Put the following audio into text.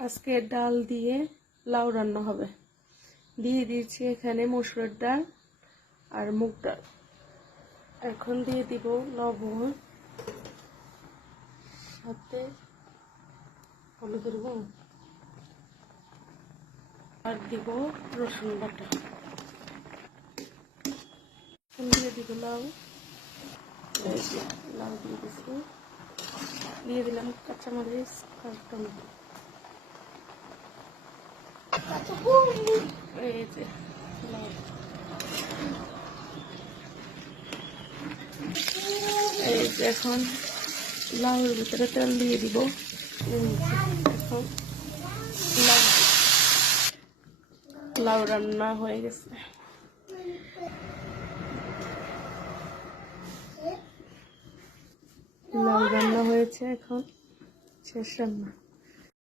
আজকে ডাল দিয়ে লাউ রান্না হবে। দিয়ে দিয়েছি এখানে মসুরের ডাল আর মুগ ডাল। এখন দিয়ে দিব লবণ, সাথে হলুদের গুঁড়ো আর দিব রসুন বাটা। দিয়ে দিব লাউ, লাউ দিয়ে দিচ্ছি, দিয়ে দিলাম কাঁচামরিচ আর টমেটো। এই যে লাউ, এই যে এখন লাউয়ের ভিতরে তেল দিয়ে দিব। এখন লাউ রান্না হয়ে গেছে। লাউ রান্না হয়েছে, এখন শেষ রান্না।